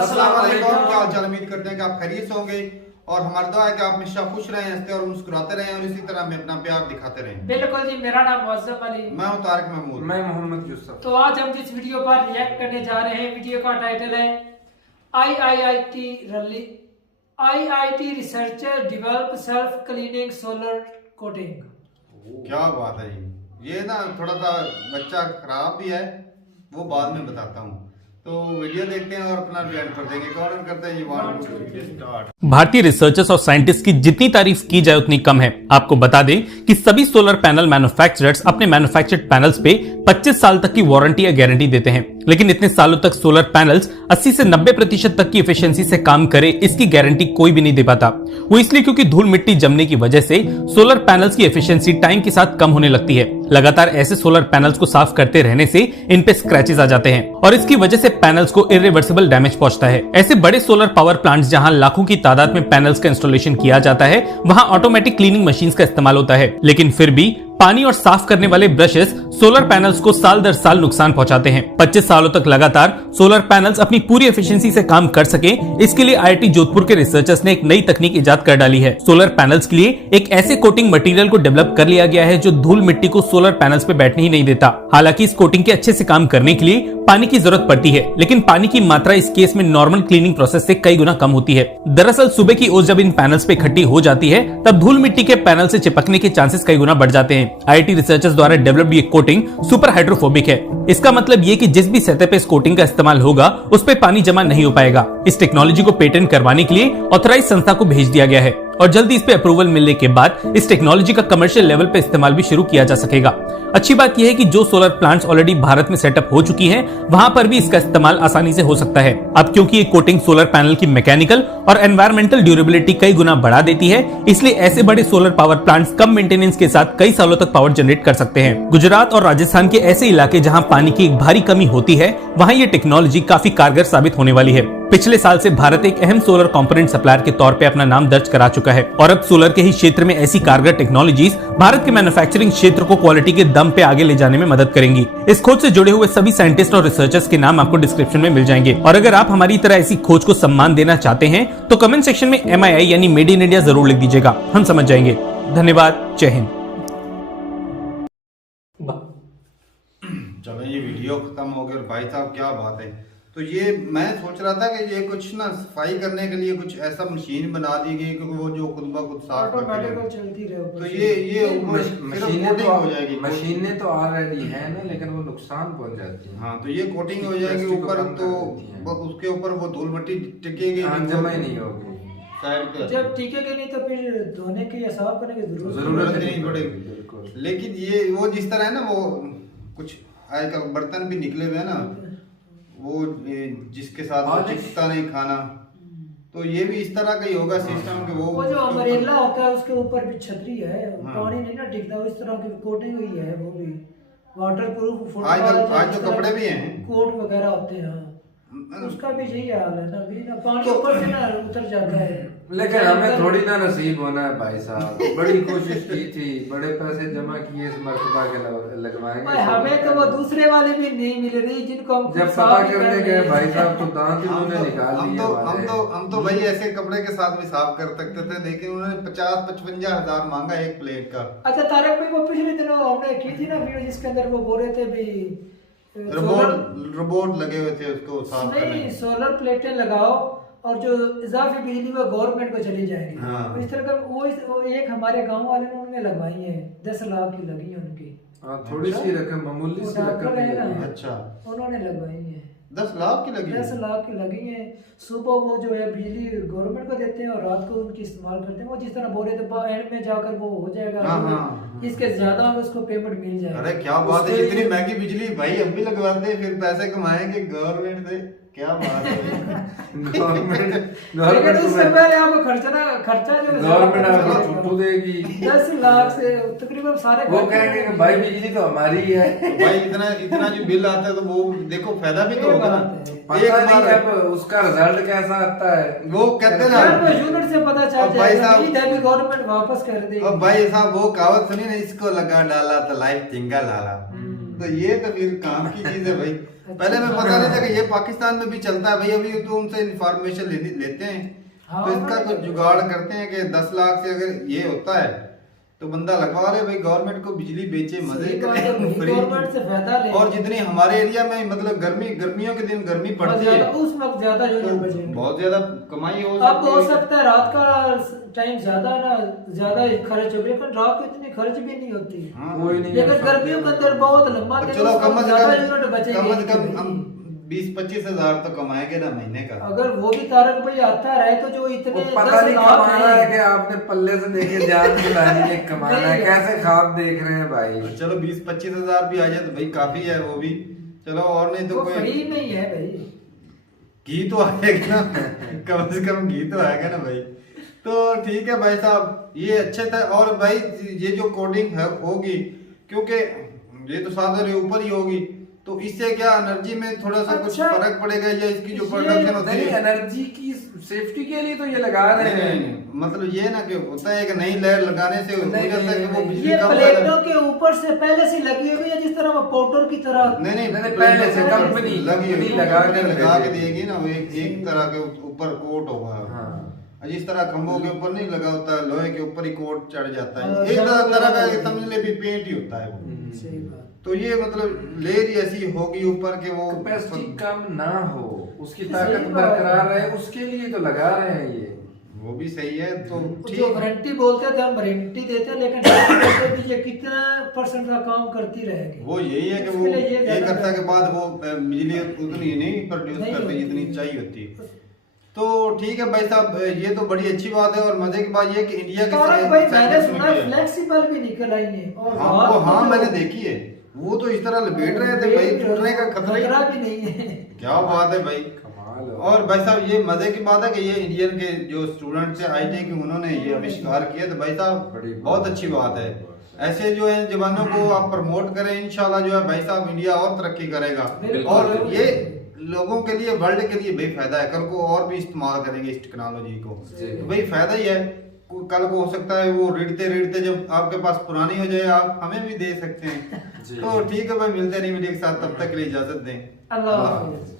अस्सलाम वालेकुम, क्या हाल चाल। उम्मीद करते हैं कि आप खैरियत से होंगे और हमारी दुआ है कि आप हमेशा खुश रहें, हंसते और मुस्कुराते रहें और इसी तरह हमें अपना प्यार दिखाते रहें। बिल्कुल जी, मेरा नाम मुअज्जम अली, मैं हूं तारिक महमूद, मैं मोहम्मद यूसुफ। तो आज हम जिस वीडियो पर रिएक्ट करने जा रहे हैं, वीडियो का टाइटल है IIT researcher develop self cleaning solar coating. क्या बात है ये ना थोड़ा सा बच्चा खराब भी है, वो बाद में बताता हूँ। तो वीडियो देखते हैं और अपना रिएक्ट कर देंगे। कौन करते हैं ये 1 2 3 स्टार्ट। भारतीय रिसर्चर्स और साइंटिस्ट की जितनी तारीफ की जाए उतनी कम है। आपको बता दें कि सभी सोलर पैनल मैन्युफैक्चरर्स अपने मैन्युफैक्चर्ड पैनल्स पे 25 साल तक की वारंटी या गारंटी देते हैं, लेकिन इतने सालों तक सोलर पैनल्स 80 से 90% तक की एफिशिएंसी से काम करे, इसकी गारंटी कोई भी नहीं दे पाता। वो इसलिए क्योंकि धूल मिट्टी जमने की वजह से सोलर पैनल्स की एफिशिएंसी टाइम के साथ कम होने लगती है। लगातार ऐसे सोलर पैनल्स को साफ करते रहने से इन पे स्क्रैचेस आ जाते हैं और इसकी वजह से पैनल्स को इरिवर्सिबल डैमेज पहुंचता है। ऐसे बड़े सोलर पावर प्लांट्स जहां लाखों की तादाद में पैनल्स का इंस्टॉलेशन किया जाता है, वहां ऑटोमेटिक क्लीनिंग मशीन्स का इस्तेमाल होता है, लेकिन फिर भी पानी और साफ करने वाले ब्रशेस सोलर पैनल्स को साल दर साल नुकसान पहुंचाते हैं। 25 सालों तक लगातार सोलर पैनल्स अपनी पूरी एफिशिएंसी से काम कर सके, इसके लिए आईआईटी जोधपुर के रिसर्चर्स ने एक नई तकनीक इजाद कर डाली है। सोलर पैनल्स के लिए एक ऐसे कोटिंग मटेरियल को डेवलप कर लिया गया है जो धूल मिट्टी को सोलर पैनल्स पे बैठने ही नहीं देता। हालांकि इस कोटिंग के अच्छे से काम करने के लिए पानी की जरूरत पड़ती है, लेकिन पानी की मात्रा इस केस में नॉर्मल क्लीनिंग प्रोसेस से कई गुना कम होती है। दरअसल सुबह की ओस जब इन पैनल्स पे इकट्ठी हो जाती है, तब धूल मिट्टी के पैनल से चिपकने के चांसेस कई गुना बढ़ जाते हैं। आईआईटी रिसर्चर्स द्वारा डेवलप्ड ये कोटिंग सुपर हाइड्रोफोबिक है। इसका मतलब ये कि जिस भी सतह पे इस कोटिंग का इस्तेमाल होगा, उस पे पानी जमा नहीं हो पाएगा। इस टेक्नोलॉजी को पेटेंट करवाने के लिए ऑथराइज संस्था को भेज दिया गया है और जल्दी इस पे अप्रूवल मिलने के बाद इस टेक्नोलॉजी का कमर्शियल लेवल पे इस्तेमाल भी शुरू किया जा सकेगा। अच्छी बात यह है कि जो सोलर प्लांट्स ऑलरेडी भारत में सेटअप हो चुकी हैं, वहां पर भी इसका इस्तेमाल आसानी से हो सकता है। अब क्योंकि ये कोटिंग सोलर पैनल की मैकेनिकल और एनवायरमेंटल ड्यूरेबिलिटी कई गुना बढ़ा देती है, इसलिए ऐसे बड़े सोलर पावर प्लांट्स कम मेंटेनेंस के साथ कई सालों तक पावर जनरेट कर सकते हैं। गुजरात और राजस्थान के ऐसे इलाके जहां पानी की एक भारी कमी होती है, वहां ये टेक्नोलॉजी काफी कारगर साबित होने वाली है। पिछले साल से भारत एक अहम सोलर कंपोनेंट सप्लायर के तौर पे अपना नाम दर्ज करा चुका है और अब सोलर के ही क्षेत्र में ऐसी कारगर टेक्नोलॉजीज भारत के मैन्युफैक्चरिंग क्षेत्र को क्वालिटी के दम पे आगे ले जाने में मदद करेंगी। इस खोज से जुड़े हुए सभी साइंटिस्ट और रिसर्चर्स के नाम आपको डिस्क्रिप्शन में मिल जाएंगे और अगर आप हमारी तरह ऐसी खोज को सम्मान देना चाहते हैं तो कमेंट सेक्शन में MII यानी मेड इन इंडिया जरूर लिख दीजिएगा, हम समझ जाएंगे। धन्यवाद, जय हिंद। चलो ये वीडियो खत्म हो गया और भाई साहब क्या बात है। तो ये मैं सोच रहा था कि ये कुछ ना सफाई करने के लिए कुछ ऐसा मशीन बना दी गई कि वो जो खुद ब खुद साफ ऑटोमेटिक चलती रहे। तो ये मशीनें तो ऑलरेडी है ना, लेकिन वो नुकसान पहुंच जाती है। हाँ, तो ये कोटिंग हो जाएगी ऊपर, तो उसके ऊपर वो धूल मिट्टी टिकेगी, जमा ही नहीं होगी। जब टिकेगी नहीं तो फिर धोने की या साफ करने की जरूरत नहीं पड़ेगी। लेकिन ये वो जिस तरह है ना, वो कुछ आजकल बर्तन भी निकले हुए हैं ना, वो जिसके साथ वो चिपकता नहीं खाना, तो ये भी इस तरह का ही होगा सिस्टम के। वो जो अम्ब्रेला होता है उसके ऊपर भी छतरी है, पानी नहीं ना टिकता, इस तरह की कोटिंग हुई है। वो भी वाटर प्रूफ आज तो कपड़े भी हैं, कोट वगैरह होते हैं, उसका भी यही हाल है ना, भी ना पानी ऊपर से ना उतर जाता है। लेकिन हमें थोड़ी ना नसीब होना है भाई साहब, बड़ी कोशिश की थी, बड़े पैसे जमा किए इस मर्तबा के लगवाएंगे। हमें तो वो दूसरे वाले भी नहीं मिल रही जिनको हम जब पता करने गए भाई साहब तो दांत उन्होंने निकाल लिए। हम तो भाई ऐसे कपड़े के साथ भी साफ कर सकते थे, लेकिन उन्होंने 50-55 हजार मांगा एक प्लेट का। अच्छा तारक भाई, वो पिछले दिनों हमने की थी ना वीडियो जिसके अंदर वो बोल रहे थे भी रोबोट लगे हुए थे उसको साफ करने। नहीं, सोलर प्लेटें लगाओ और जो इजाफी बिजली वो गवर्नमेंट को चली जाएगी। हाँ। इस तरह का वो एक हमारे गांव वाले ने उन्होंने लगवाई है, 10 लाख की लगी है उनकी। थोड़ी सी रकम, मामूली सी रकम है। अच्छा, उन्होंने लगवाई है 10 लाख की लगी। 10 लाख की लगी है। सुबह वो जो है बिजली गवर्नमेंट को देते हैं और रात को उनकी इस्तेमाल करते हैं। वो जिस तरह बोले तो एंड में जाकर वो हो जाएगा। हाँ। इसके ज्यादा उसको पेमेंट मिल जाएगा। अरे क्या बात है, इतनी महंगी बिजली भाई हम भी लगवाते हैं, फिर पैसे कमाएंगे गवर्नमेंट से। क्या बात है। गवर्नमेंट उससे पहले आपको खर्चा जो गवर्नमेंट आपको छुट्टू देगी 10 लाख से तकरीबन सारे। वो कहेंगे कि भाई बिजली तो हमारी ही है। भाई इतना जो बिल आता है तो वो देखो फायदा भी तो होगा ना। पता नहीं अब उसका रिजल्ट कैसा आता है, वो कहते हैं ना यूनिट से पता चल जाएगा। गवर्नमेंट वापस कर देगी। अब भाई साहब वो कहावत सुनी ना, इसको लगा डाला तो लाइफ थिंगा लाला। तो ये तो फिर काम की चीज है भाई। पहले मैं पता नहीं था कि ये पाकिस्तान में भी चलता है भाई। अभी तो उनसे इंफॉर्मेशन लेते हैं हाँ, तो इसका कुछ जुगाड़ करते हैं कि 10 लाख से अगर ये होता है तो बंदा लगवा ले भाई, गवर्नमेंट को बिजली बेचे, मजे सही बात करे है भाई, फ्री। गवर्नमेंट से फायदा ले। और जितनी हमारे एरिया में मतलब गर्मियों के दिन गर्मी बहुत पड़ती है ज्यादा, उस वक्त ज्यादा तो यूनिट बचेंगे। बहुत ज्यादा कमाई हो अब हो सकती है। सकता है रात का टाइम ज्यादा ना ज्यादा खर्च हो, लेकिन रात को इतनी खर्च भी नहीं होती। हाँ। कोई नहीं लेकिन कर गर्मियों के अंदर बहुत लंबा तो दिन, चलो उस कम वक्त से ज्यादा यूनिट कम बचेंगे। हम 20-25 हजार तो कमाएंगे ना महीने का। अगर वो भी तारक भाई आता रहे तो जो इतने वो पता 10 नहीं लाख कमाना है हैं। कि आपने पल्ले से लेके जान दिलानी है, कमाना है, नहीं, कैसे ख्वाब देख रहे हैं भाई। चलो 20-25 हजार भी आ जाए तो भाई काफी है वो भी। चलो और नहीं तो वो कोई फ्री में ही है भाई। घी तो आएगा ना कम से कम घी तो आएगा ना भाई। तो ठीक है भाई साहब, ये अच्छे था। और भाई ये जो कोडिंग है होगी, क्योंकि ये तो साधारण ऊपर ही होगी, तो इससे क्या एनर्जी में थोड़ा सा कुछ अच्छा। फर्क पड़ेगा या इसकी जो ये प्रोडक्शन होती नहीं, है। एनर्जी की सेफ्टी के लिए तो ये लगा रहे नहीं, हैं। नहीं, नहीं, मतलब ये ना कि होता है कि नई लेयर लगाने से हो नहीं, जाता है कि वो नहीं, बिजली ये कम प्लेटों पैदा- के ऊपर से पहले से लगी हुई है, जिस तरह वो पाउडर की तरह। नहीं नहीं, नहीं पहले से कंपनी कंपनी लगी हुई लगा कंपनी के लगा के देगी। देगी ना, वो एक तरह के ऊपर कोट होगा। हाँ। जिस तरह खंभों के ऊपर नहीं लगा होता है, लोहे के ऊपर ही कोट चढ़ जाता है, हाँ, एक तरह का जंग समझ ले भी पेंट ही होता है वो। सही बात। तो ये मतलब लेयर ही ऐसी होगी ऊपर के वो कैपेसिटी कम ना हो, उसकी सही ताकत बात है। बरकरार रहे, उसके लिए तो लगा रहे हैं ये। वो भी सही है। तो जो ठीक वारंटी बोलते थे हम वारंटी देते हैं, लेकिन कहते भी ये कितना % का काम करती रहेगी। वो यही है कि उसके वो लिए ये एक ज्यादा अर्सा के बाद वो बिजली उतनी नहीं प्रोड्यूस नहीं करती होती। जितनी चाहिए होती। तो ठीक है भाई साहब, ये तो बड़ी अच्छी बात है। और मजे की बात ये कि इंडिया के तारक भाई मैंने सेक्टर्स में सुना किया है। फ्लेक्सिबल भी निकल आई है। और हाँ रात वो को हाँ जो- मैंने देखी है, वो तो इस तरह लपेट रहे थे भाई, टूटने का खतरा भी नहीं है। क्या बात है भाई। कमाल है। और भाई साहब ये मजे की बात है कि ये इंडियन के जो स्टूडेंट्स हैं आईटी के, उन्होंने ये आविष्कार किया, तो भाई साहब बड़ी बहुत अच्छी बात है। ऐसे जो है जवानों को आप प्रमोट करें, इंशाल्लाह जो है भाई साहब इंडिया और तरक्की करेगा। बिल्कुल। और ये लोगों के लिए, वर्ल्ड के लिए भाई फायदा है। कल को और भी इस्तेमाल करेंगे इस टेक्नोलॉजी को, जी। तो भाई फायदा ही है। कल को हो सकता है वो रिढ़ते जब आपके पास पुरानी हो जाए, आप हमें भी दे सकते हैं। जी। तो ठीक है भाई, मिलते नहीं वीडियो के साथ, तब तक के लिए इजाजत दें। अल्लाह हाफिज।